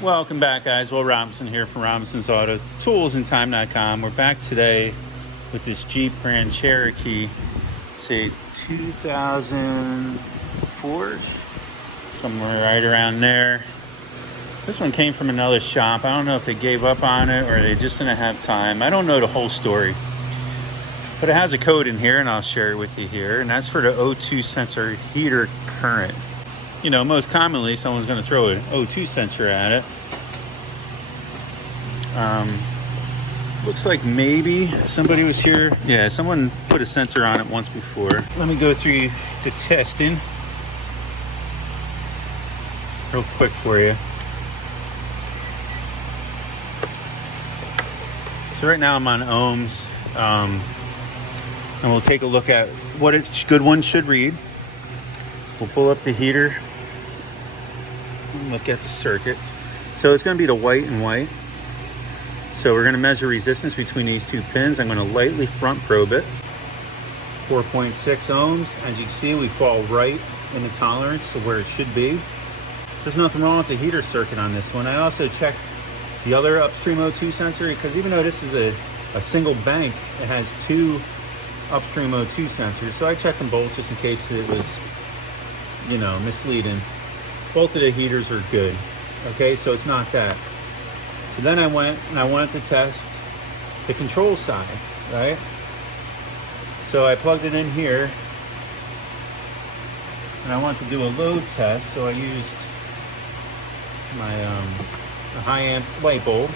Welcome back, guys. Will Robinson here from Robinson's Auto Tools and Time.com. We're back today with this Jeep Grand Cherokee. It's a 2004, somewhere right around there. This one came from another shop. I don't know if they gave up on it or they just didn't have time. I don't know the whole story. But it has a code in here, and I'll share it with you here. And that's for the O2 sensor heater current. You know, most commonly, someone's going to throw an O2 sensor at it. Looks like maybe somebody was here. Yeah, someone put a sensor on it once before. Let me go through the testing real quick for you. So right now I'm on ohms, and we'll take a look at what a good one should read. We'll pull up the heater and look at the circuit. So it's going to be the white and white. So we're going to measure resistance between these two pins. I'm going to lightly front probe it. 4.6 ohms. As you can see, we fall right in the tolerance of where it should be. There's nothing wrong with the heater circuit on this one. I also checked the other upstream O2 sensor because even though this is a single bank, it has two upstream O2 sensors. So I checked them both just in case it was, you know, misleading. Both of the heaters are good. Okay, so it's not that. So then I went and I wanted to test the control side, right? So I plugged it in here and I wanted to do a load test. So I used my a high amp light bulb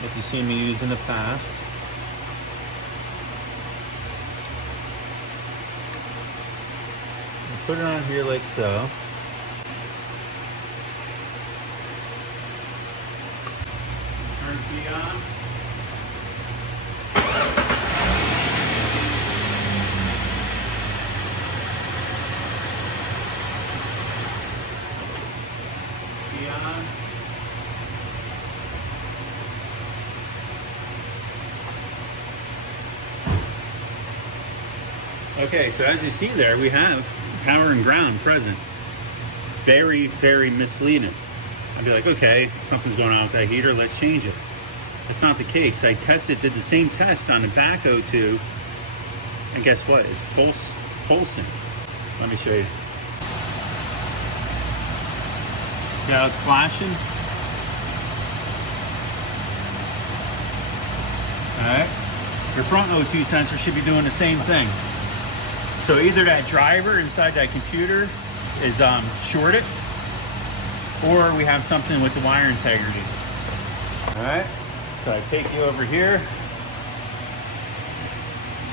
that you've seen me use in the past. Put it on here like so. Turn key on. Key on. Okay, so as you see there, we have power and ground present. Very, very misleading. I'd be like, okay, something's going on with that heater, let's change it. That's not the case. I did the same test on the back O2, and guess what? It's pulsing. Let me show you. See how it's flashing? Alright. Your front O2 sensor should be doing the same thing. So either that driver inside that computer is shorted, or we have something with the wire integrity. All right, so I take you over here.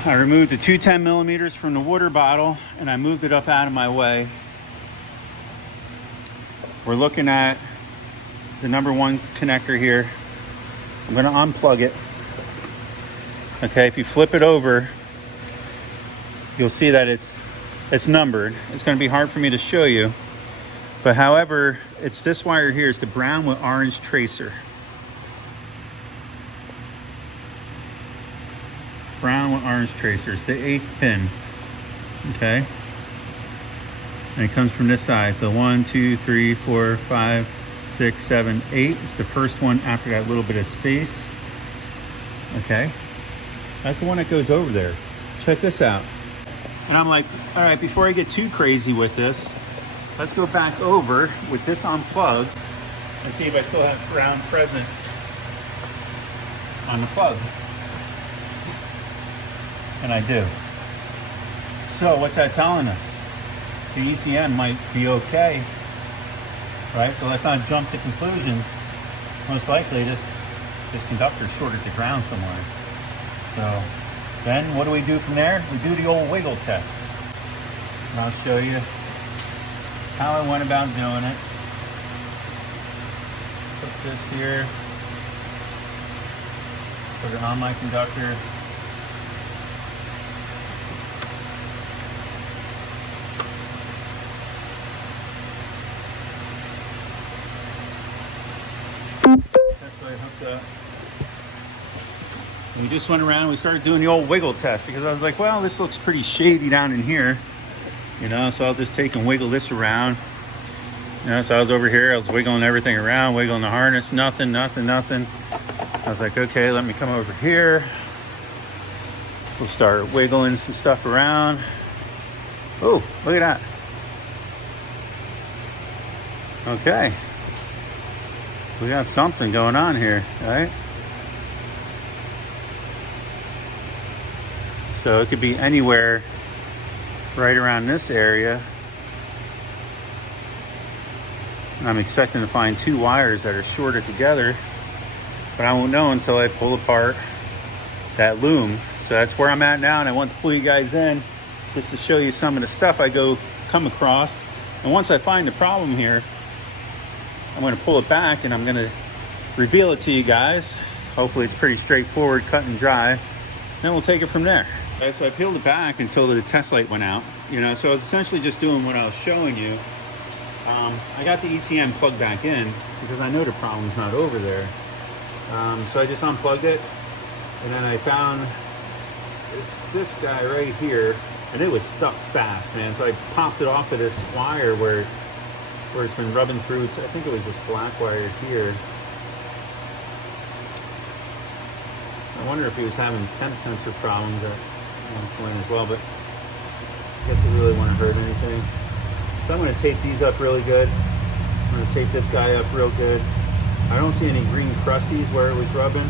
I removed the 210 millimeters from the water bottle and I moved it up out of my way. We're looking at the number one connector here. I'm gonna unplug it. Okay, if you flip it over, you'll see that it's numbered. It's going to be hard for me to show you, but however, it's this wire here. It's the brown with orange tracer. Brown with orange tracer. It's the 8th pin. Okay, and it comes from this side. So 1, 2, 3, 4, 5, 6, 7, 8. It's the first one after that little bit of space. Okay, that's the one that goes over there. Check this out. And I'm like, all right, before I get too crazy with this, let's go back over with this unplugged and see if I still have ground present on the plug. And I do. So what's that telling us? The ECM might be okay, right? So let's not jump to conclusions. Most likely this conductor shorted the ground somewhere. So then what do we do from there? We do the old wiggle test. And I'll show you how I went about doing it. Put this here. Put it on my conductor. That's what I hooked up. And we just went around and we started doing the old wiggle test because I was like, well, this looks pretty shady down in here, you know, so I'll just take and wiggle this around. You know, so I was over here, I was wiggling everything around, wiggling the harness, nothing. I was like, okay, let me come over here. We'll start wiggling some stuff around. Oh, look at that. Okay. We got something going on here, right? So it could be anywhere right around this area. And I'm expecting to find 2 wires that are shorted together, but I won't know until I pull apart that loom. So that's where I'm at now, and I want to pull you guys in just to show you some of the stuff I come across. And once I find the problem here, I'm going to pull it back and I'm going to reveal it to you guys. Hopefully it's pretty straightforward, cut and dry. Then we'll take it from there. Okay, so I peeled it back until the test light went out. You know, so I was essentially just doing what I was showing you. I got the ECM plugged back in because I know the problem's not over there. So I just unplugged it, and then I found it's this guy right here, and it was stuck fast, man. So I popped it off of this wire where it's been rubbing through. I think it was this black wire here. I wonder if he was having temp sensor problems at one point as well, but I guess it really wouldn't hurt anything. So I'm going to tape these up really good. I'm going to tape this guy up real good. I don't see any green crusties where it was rubbing.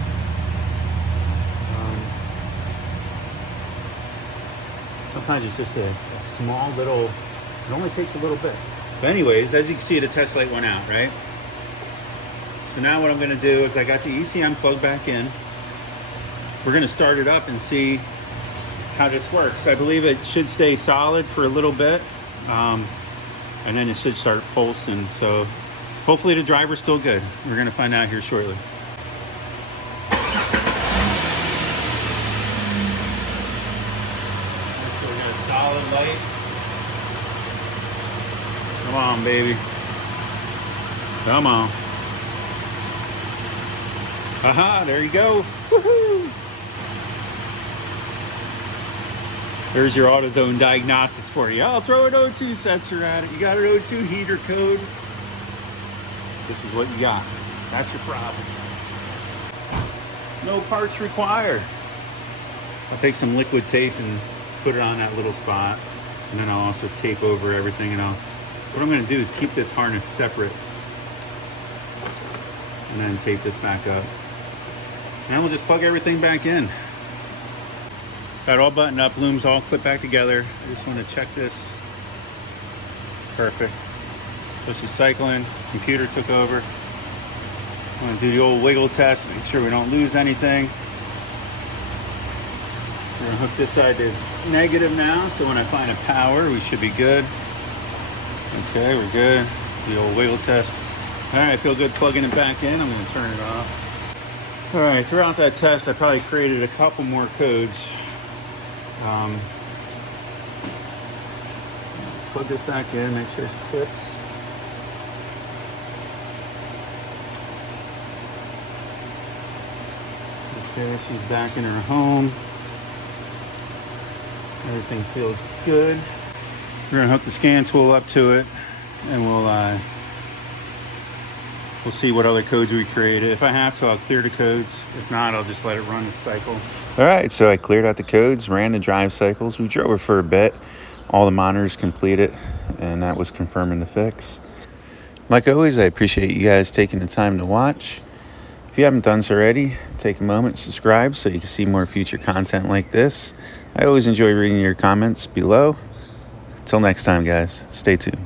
Sometimes it's just a small little, it only takes a little bit. But anyways, as you can see, the test light went out, right? So now what I'm going to do is I got the ECM plugged back in. We're going to start it up and see how this works. I believe it should stay solid for a little bit. And then it should start pulsing. So hopefully the driver's still good. We're gonna find out here shortly. So we got a solid light. Come on, baby. Come on. Haha, there you go. Woohoo! There's your AutoZone diagnostics for you. I'll throw an O2 sensor at it. You got an O2 heater code. This is what you got. That's your problem. No parts required. I'll take some liquid tape and put it on that little spot. And then I'll also tape over everything. And what I'm gonna do is keep this harness separate. And then tape this back up. And then we'll just plug everything back in. Got it all buttoned up, looms all clipped back together. I just want to check this. Perfect. Push the cycling, computer took over. I'm going to do the old wiggle test, make sure we don't lose anything. We're going to hook this side to negative now, so when I find a power, we should be good. Okay, we're good. The old wiggle test. All right, I feel good plugging it back in. I'm going to turn it off. All right, throughout that test, I probably created a couple more codes. Plug this back in, make sure it clips. Okay, she's back in her home. Everything feels good. We're gonna hook the scan tool up to it, and we'll see what other codes we created. If I have to, I'll clear the codes. If not, I'll just let it run the cycle. All right, so I cleared out the codes, ran the drive cycles. We drove it for a bit. All the monitors completed, and that was confirming the fix. Like always, I appreciate you guys taking the time to watch. If you haven't done so already, take a moment, subscribe so you can see more future content like this. I always enjoy reading your comments below. Till next time, guys, stay tuned.